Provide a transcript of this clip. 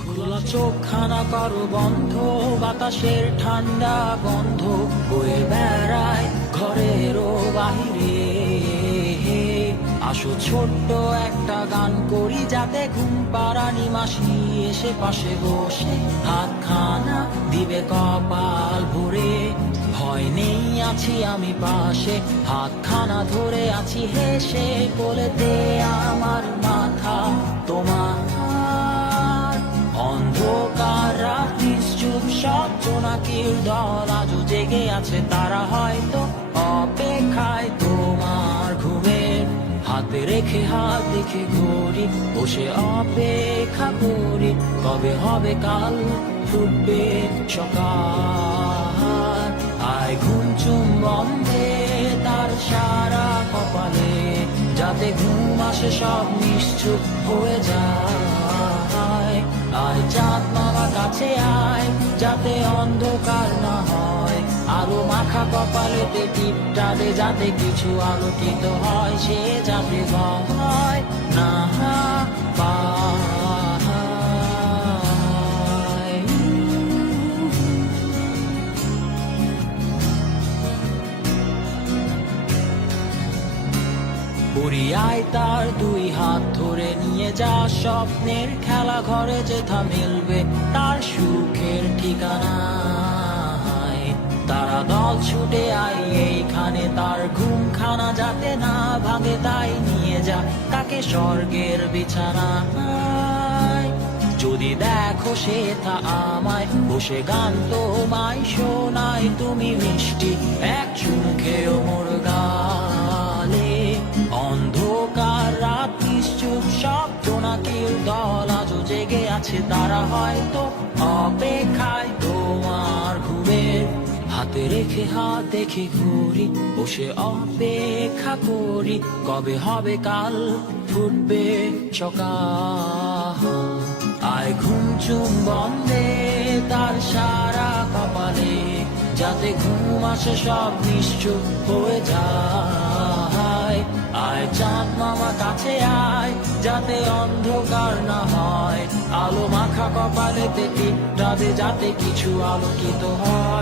খোলা চোখখানা করো বন্ধ, বাতাসের ঠান্ডা গন্ধ বয়ে বেড়ায় ঘরেরও বাহিরে। আসো ছোট্ট একটা গান করি, যাতে ঘুম পাড়ানি মাসি এসে পাশে বসে হাতখানা দিবে কপাল ভরে। ভয় নেই, আছি আমি পাশে, হাতখানা ধরে আছি হেসে, কোলেতে আমার মাথা তোমার। অন্ধকার রাত্রি চুপ, সব জোনাকির দল আজও জেগে আছে, তারা হয়তো অপেক্ষায় তোমার ঘুমের। হাতে রেখে হাত দেখে ঘড়ি, বসে অপেক্ষা করি, কবে হবে কাল, ফুটবে সকাল। আয় ঘুম চুম্বন দে তার সারা কপালে, যাতে ঘুম আসে সব নিশ্চুপ হয়ে যায়। আয় চাঁদ মামা কাছে আয়, যাতে অন্ধকার না হয়, আলো মাখা কপালেতে টিপটা দে, যাতে কিছু আলোকিত হয়, সে যাতে ভয় না পায়। পুরিয়ায় তার দুই হাত ধরে নিয়ে যা, স্বপ্নের খেলা ঘরে যেথা মিলবে তার সুখের ঠিকানা। তারা দল ছুটে আই এইখানে, তার ঘুমখানা যাতে না ভাঙে, তাই নিয়ে যা তাকে স্বর্গের বিছানায়। যদি দেখো সে তা আমায় বসে গান তোমায় শোনায়, তুমি মিষ্টি এক চুমু খেয়েও মোর গালে। অন্ধকার রাত্রি চুপ, সব জোনাকির দল আজও জেগে আছে, তারা হয়তো অপেক্ষায় তোমার ঘুমের। হাতে রেখে হাত দেখে ঘুরি, বসে অপেক্ষা করি, কবে হবে কাল, ফুটবে সকাল। আয় ঘুম চুম্বন দে তার সারা কপালে, যাতে ঘুম আসে সব নিশ্চুপ হয়ে যায়। আয় চাঁদ মামা কাছে আয়, যাতে অন্ধকার না হয়, আলো মাখা কপালেতে টিপটা দে, যাতে কিছু আলোকিত হয়।